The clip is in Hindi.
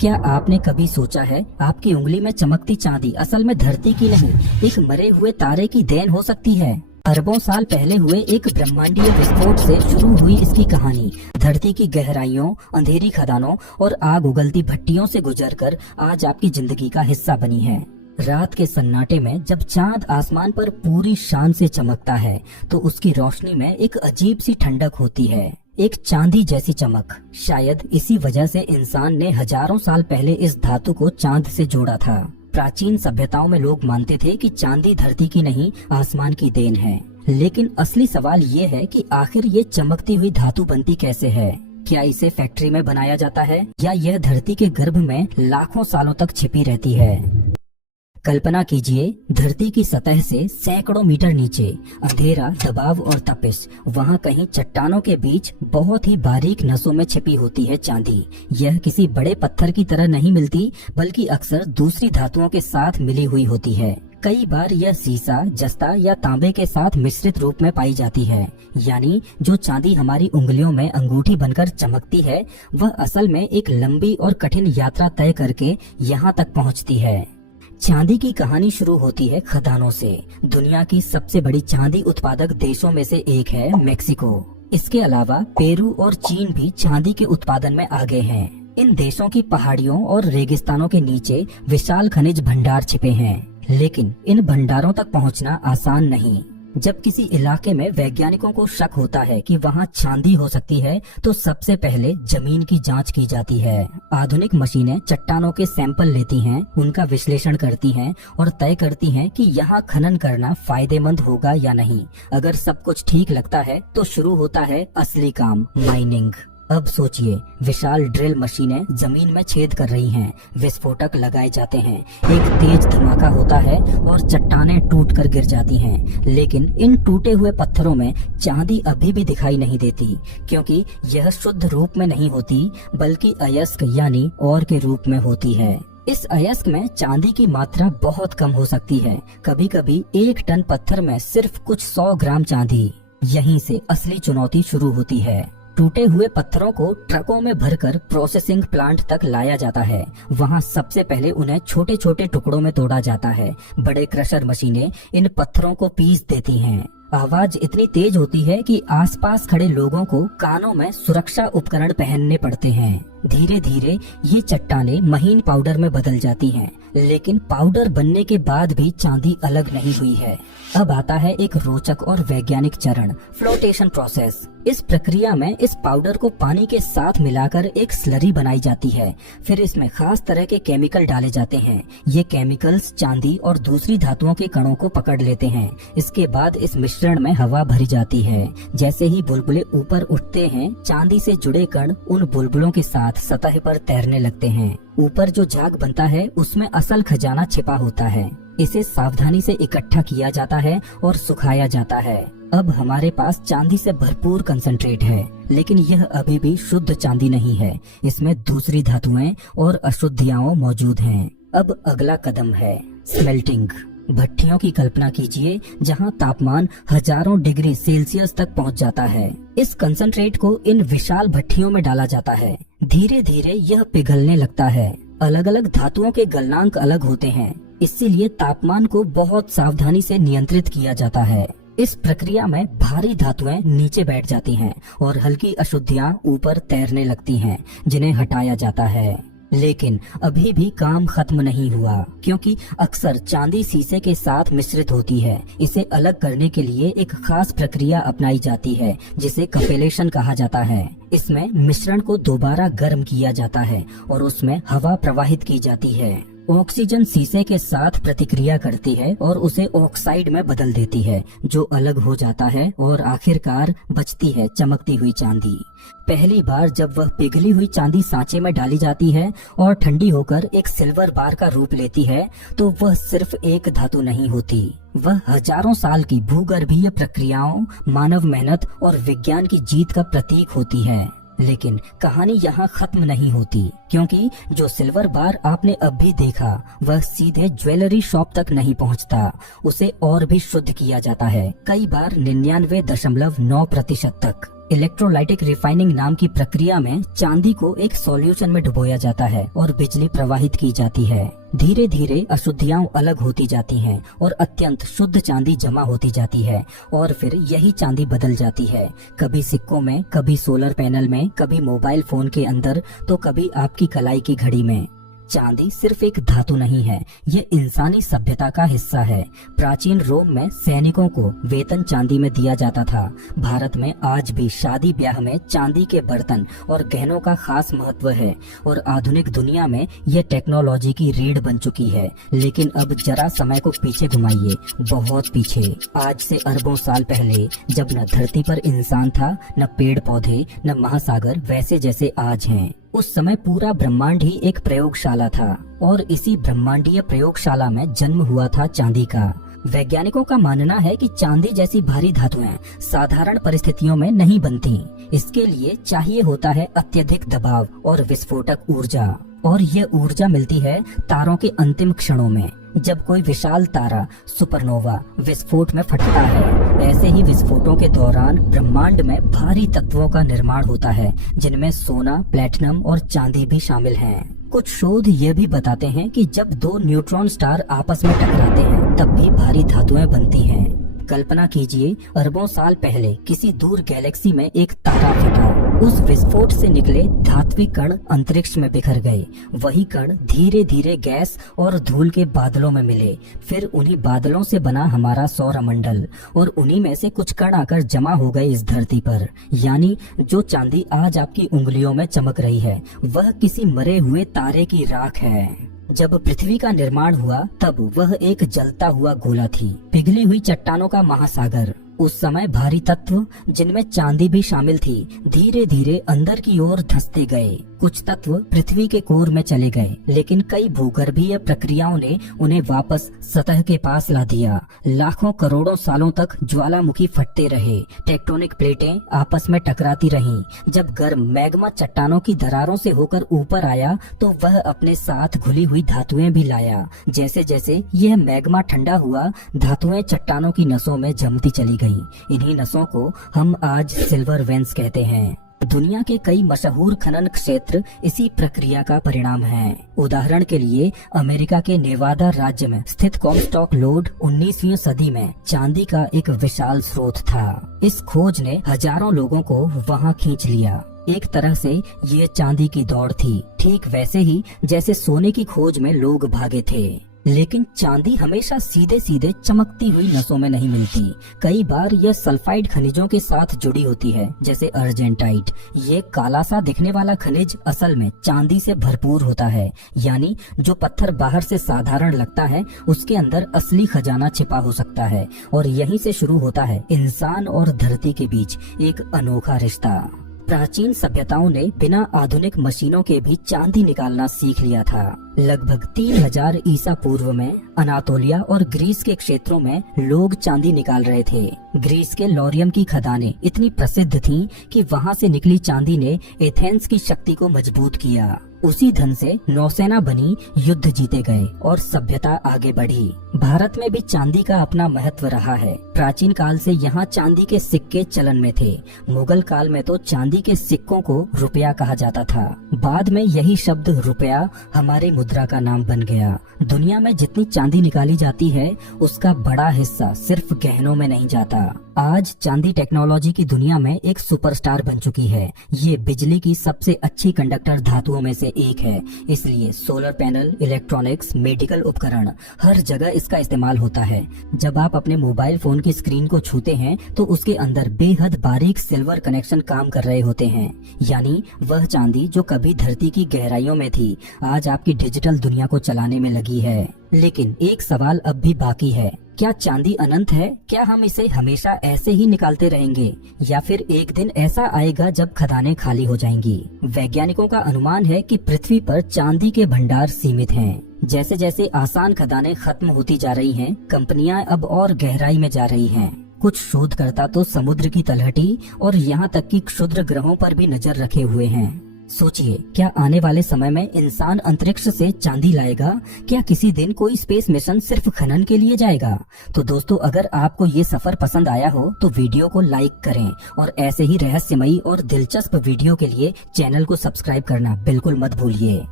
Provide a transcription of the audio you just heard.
क्या आपने कभी सोचा है आपकी उंगली में चमकती चांदी असल में धरती की नहीं, एक मरे हुए तारे की देन हो सकती है। अरबों साल पहले हुए एक ब्रह्मांडीय विस्फोट से शुरू हुई इसकी कहानी धरती की गहराइयों, अंधेरी खदानों और आग उगलती भट्टियों से गुजरकर आज आपकी जिंदगी का हिस्सा बनी है। रात के सन्नाटे में जब चांद आसमान पर पूरी शान से चमकता है तो उसकी रोशनी में एक अजीब सी ठंडक होती है, एक चांदी जैसी चमक। शायद इसी वजह से इंसान ने हजारों साल पहले इस धातु को चांद से जोड़ा था। प्राचीन सभ्यताओं में लोग मानते थे कि चांदी धरती की नहीं, आसमान की देन है। लेकिन असली सवाल ये है कि आखिर ये चमकती हुई धातु बनती कैसे है? क्या इसे फैक्ट्री में बनाया जाता है या यह धरती के गर्भ में लाखों सालों तक छिपी रहती है? कल्पना कीजिए, धरती की सतह से सैकड़ों मीटर नीचे अंधेरा, दबाव और तपिश। वहाँ कहीं चट्टानों के बीच बहुत ही बारीक नसों में छिपी होती है चांदी। यह किसी बड़े पत्थर की तरह नहीं मिलती, बल्कि अक्सर दूसरी धातुओं के साथ मिली हुई होती है। कई बार यह सीसा, जस्ता या तांबे के साथ मिश्रित रूप में पाई जाती है। यानी जो चांदी हमारी उंगलियों में अंगूठी बनकर चमकती है, वह असल में एक लंबी और कठिन यात्रा तय करके यहाँ तक पहुँचती है। चांदी की कहानी शुरू होती है खदानों से। दुनिया की सबसे बड़ी चांदी उत्पादक देशों में से एक है मेक्सिको। इसके अलावा पेरू और चीन भी चांदी के उत्पादन में आगे हैं। इन देशों की पहाड़ियों और रेगिस्तानों के नीचे विशाल खनिज भंडार छिपे हैं, लेकिन इन भंडारों तक पहुंचना आसान नहीं। जब किसी इलाके में वैज्ञानिकों को शक होता है कि वहां चांदी हो सकती है, तो सबसे पहले जमीन की जांच की जाती है। आधुनिक मशीनें चट्टानों के सैंपल लेती हैं, उनका विश्लेषण करती हैं और तय करती हैं कि यहाँ खनन करना फायदेमंद होगा या नहीं। अगर सब कुछ ठीक लगता है तो शुरू होता है असली काम, माइनिंग। अब सोचिए, विशाल ड्रिल मशीनें जमीन में छेद कर रही हैं, विस्फोटक लगाए जाते हैं, एक तेज धमाका होता है और चट्टानें टूट कर गिर जाती हैं। लेकिन इन टूटे हुए पत्थरों में चांदी अभी भी दिखाई नहीं देती, क्योंकि यह शुद्ध रूप में नहीं होती, बल्कि अयस्क यानी और के रूप में होती है। इस अयस्क में चांदी की मात्रा बहुत कम हो सकती है। कभी कभी 1 टन पत्थर में सिर्फ कुछ 100 ग्राम चांदी। यहीं से असली चुनौती शुरू होती है। टूटे हुए पत्थरों को ट्रकों में भरकर प्रोसेसिंग प्लांट तक लाया जाता है। वहां सबसे पहले उन्हें छोटे छोटे टुकड़ों में तोड़ा जाता है। बड़े क्रशर मशीनें इन पत्थरों को पीस देती हैं। आवाज इतनी तेज होती है कि आसपास खड़े लोगों को कानों में सुरक्षा उपकरण पहनने पड़ते हैं। धीरे धीरे ये चट्टानें महीन पाउडर में बदल जाती हैं, लेकिन पाउडर बनने के बाद भी चांदी अलग नहीं हुई है। अब आता है एक रोचक और वैज्ञानिक चरण, फ्लोटेशन प्रोसेस। इस प्रक्रिया में इस पाउडर को पानी के साथ मिलाकर एक स्लरी बनाई जाती है। फिर इसमें खास तरह के केमिकल डाले जाते हैं। ये केमिकल्स चांदी और दूसरी धातुओं के कणों को पकड़ लेते हैं। इसके बाद इस मिश्रण में हवा भरी जाती है। जैसे ही बुलबुले ऊपर उठते हैं, चांदी से जुड़े कण उन बुलबुलों के साथ सतह पर तैरने लगते हैं। ऊपर जो झाग बनता है, उसमें असल खजाना छिपा होता है। इसे सावधानी से इकट्ठा किया जाता है और सुखाया जाता है। अब हमारे पास चांदी से भरपूर कंसंट्रेट है, लेकिन यह अभी भी शुद्ध चांदी नहीं है। इसमें दूसरी धातुएं और अशुद्धियां मौजूद हैं। अब अगला कदम है स्मेल्टिंग। भट्टियों की कल्पना कीजिए, जहां तापमान हजारों डिग्री सेल्सियस तक पहुंच जाता है। इस कंसंट्रेट को इन विशाल भट्टियों में डाला जाता है। धीरे धीरे यह पिघलने लगता है। अलग अलग धातुओं के गलनांक अलग होते हैं, इसीलिए तापमान को बहुत सावधानी से नियंत्रित किया जाता है। इस प्रक्रिया में भारी धातुएं नीचे बैठ जाती हैं और हल्की अशुद्धियां ऊपर तैरने लगती हैं, जिन्हें हटाया जाता है। लेकिन अभी भी काम खत्म नहीं हुआ, क्योंकि अक्सर चांदी शीशे के साथ मिश्रित होती है। इसे अलग करने के लिए एक खास प्रक्रिया अपनाई जाती है, जिसे कपेलेशन कहा जाता है। इसमें मिश्रण को दोबारा गर्म किया जाता है और उसमें हवा प्रवाहित की जाती है। ऑक्सीजन शीशे के साथ प्रतिक्रिया करती है और उसे ऑक्साइड में बदल देती है, जो अलग हो जाता है और आखिरकार बचती है चमकती हुई चांदी। पहली बार जब वह पिघली हुई चांदी सांचे में डाली जाती है और ठंडी होकर एक सिल्वर बार का रूप लेती है, तो वह सिर्फ एक धातु नहीं होती। वह हजारों साल की भूगर्भीय प्रक्रियाओं, मानव मेहनत और विज्ञान की जीत का प्रतीक होती है। लेकिन कहानी यहाँ खत्म नहीं होती, क्योंकि जो सिल्वर बार आपने अब भी देखा, वह सीधे ज्वेलरी शॉप तक नहीं पहुँचता। उसे और भी शुद्ध किया जाता है, कई बार 99.9% तक। इलेक्ट्रोलाइटिक रिफाइनिंग नाम की प्रक्रिया में चांदी को एक सॉल्यूशन में डुबोया जाता है और बिजली प्रवाहित की जाती है। धीरे धीरे अशुद्धियां अलग होती जाती हैं और अत्यंत शुद्ध चांदी जमा होती जाती है और फिर यही चांदी बदल जाती है, कभी सिक्कों में, कभी सोलर पैनल में, कभी मोबाइल फोन के अंदर, तो कभी आपकी कलाई की घड़ी में। चांदी सिर्फ एक धातु नहीं है, ये इंसानी सभ्यता का हिस्सा है। प्राचीन रोम में सैनिकों को वेतन चांदी में दिया जाता था। भारत में आज भी शादी ब्याह में चांदी के बर्तन और गहनों का खास महत्व है और आधुनिक दुनिया में ये टेक्नोलॉजी की रीढ़ बन चुकी है। लेकिन अब जरा समय को पीछे घुमाइए, बहुत पीछे, आज से अरबों साल पहले, जब न धरती पर इंसान था, न पेड़ पौधे, न महासागर वैसे जैसे आज हैं। उस समय पूरा ब्रह्मांड ही एक प्रयोगशाला था और इसी ब्रह्मांडीय प्रयोगशाला में जन्म हुआ था चांदी का। वैज्ञानिकों का मानना है कि चांदी जैसी भारी धातुएं साधारण परिस्थितियों में नहीं बनती। इसके लिए चाहिए होता है अत्यधिक दबाव और विस्फोटक ऊर्जा, और ये ऊर्जा मिलती है तारों के अंतिम क्षणों में, जब कोई विशाल तारा सुपरनोवा विस्फोट में फटता है। ऐसे ही विस्फोटों के दौरान ब्रह्मांड में भारी तत्वों का निर्माण होता है, जिनमें सोना, प्लेटिनम और चांदी भी शामिल हैं। कुछ शोध ये भी बताते हैं कि जब दो न्यूट्रॉन स्टार आपस में टकराते हैं, तब भी भारी धातुएं बनती हैं। कल्पना कीजिए, अरबों साल पहले किसी दूर गैलेक्सी में एक तारा फटा। उस विस्फोट से निकले धात्विक कण अंतरिक्ष में बिखर गए। वही कण धीरे धीरे गैस और धूल के बादलों में मिले। फिर उन्हीं बादलों से बना हमारा सौरमंडल और उन्हीं में से कुछ कण आकर जमा हो गए इस धरती पर। यानी जो चांदी आज आपकी उंगलियों में चमक रही है, वह किसी मरे हुए तारे की राख है। जब पृथ्वी का निर्माण हुआ, तब वह एक जलता हुआ गोला थी, पिघली हुई चट्टानों का महासागर। उस समय भारी तत्व, जिनमें चांदी भी शामिल थी, धीरे धीरे अंदर की ओर धंसते गए। कुछ तत्व पृथ्वी के कोर में चले गए, लेकिन कई भूगर्भीय प्रक्रियाओं ने उन्हें वापस सतह के पास ला दिया। लाखों करोड़ों सालों तक ज्वालामुखी फटते रहे, टेक्टोनिक प्लेटें आपस में टकराती रहीं। जब गर्म मैग्मा चट्टानों की दरारों से होकर ऊपर आया, तो वह अपने साथ घुली हुई धातुएं भी लाया। जैसे जैसे यह मैग्मा ठंडा हुआ, धातुएं चट्टानों की नसों में जमती चली गईं। इन्हीं नसों को हम आज सिल्वर वेन्स कहते हैं। दुनिया के कई मशहूर खनन क्षेत्र इसी प्रक्रिया का परिणाम हैं। उदाहरण के लिए अमेरिका के नेवादा राज्य में स्थित कॉमस्टॉक लोड 19वीं सदी में चांदी का एक विशाल स्रोत था। इस खोज ने हजारों लोगों को वहां खींच लिया। एक तरह से ये चांदी की दौड़ थी, ठीक वैसे ही जैसे सोने की खोज में लोग भागे थे। लेकिन चांदी हमेशा सीधे सीधे चमकती हुई नसों में नहीं मिलती। कई बार यह सल्फाइड खनिजों के साथ जुड़ी होती है, जैसे अर्जेंटाइट। ये काला सा दिखने वाला खनिज असल में चांदी से भरपूर होता है। यानी जो पत्थर बाहर से साधारण लगता है, उसके अंदर असली खजाना छिपा हो सकता है। और यहीं से शुरू होता है इंसान और धरती के बीच एक अनोखा रिश्ता। प्राचीन सभ्यताओं ने बिना आधुनिक मशीनों के भी चांदी निकालना सीख लिया था। लगभग 3000 ईसा पूर्व में अनातोलिया और ग्रीस के क्षेत्रों में लोग चांदी निकाल रहे थे। ग्रीस के लॉरियम की खदानें इतनी प्रसिद्ध थीं कि वहां से निकली चांदी ने एथेंस की शक्ति को मजबूत किया। उसी धन से नौसेना बनी, युद्ध जीते गए और सभ्यता आगे बढ़ी। भारत में भी चांदी का अपना महत्व रहा है। प्राचीन काल से यहाँ चांदी के सिक्के चलन में थे। मुगल काल में तो चांदी के सिक्कों को रुपया कहा जाता था। बाद में यही शब्द रुपया हमारी मुद्रा का नाम बन गया। दुनिया में जितनी चांदी निकाली जाती है, उसका बड़ा हिस्सा सिर्फ गहनों में नहीं जाता। आज चांदी टेक्नोलॉजी की दुनिया में एक सुपरस्टार बन चुकी है। ये बिजली की सबसे अच्छी कंडक्टर धातुओं में से एक है। इसलिए सोलर पैनल, इलेक्ट्रॉनिक्स, मेडिकल उपकरण, हर जगह इसका इस्तेमाल होता है। जब आप अपने मोबाइल फोन की स्क्रीन को छूते हैं, तो उसके अंदर बेहद बारीक सिल्वर कनेक्शन काम कर रहे होते हैं। यानी वह चांदी जो कभी धरती की गहराइयों में थी, आज आपकी डिजिटल दुनिया को चलाने में लगी है। लेकिन एक सवाल अब भी बाकी है, क्या चांदी अनंत है? क्या हम इसे हमेशा ऐसे ही निकालते रहेंगे, या फिर एक दिन ऐसा आएगा जब खदानें खाली हो जाएंगी? वैज्ञानिकों का अनुमान है कि पृथ्वी पर चांदी के भंडार सीमित हैं। जैसे जैसे आसान खदानें खत्म होती जा रही हैं, कंपनियां अब और गहराई में जा रही हैं। कुछ शोधकर्ता तो समुद्र की तलहटी और यहाँ तक कि क्षुद्र ग्रहों पर भी नजर रखे हुए हैं। सोचिए, क्या आने वाले समय में इंसान अंतरिक्ष से चांदी लाएगा? क्या किसी दिन कोई स्पेस मिशन सिर्फ खनन के लिए जाएगा? तो दोस्तों, अगर आपको ये सफर पसंद आया हो तो वीडियो को लाइक करें और ऐसे ही रहस्यमयी और दिलचस्प वीडियो के लिए चैनल को सब्सक्राइब करना बिल्कुल मत भूलिए।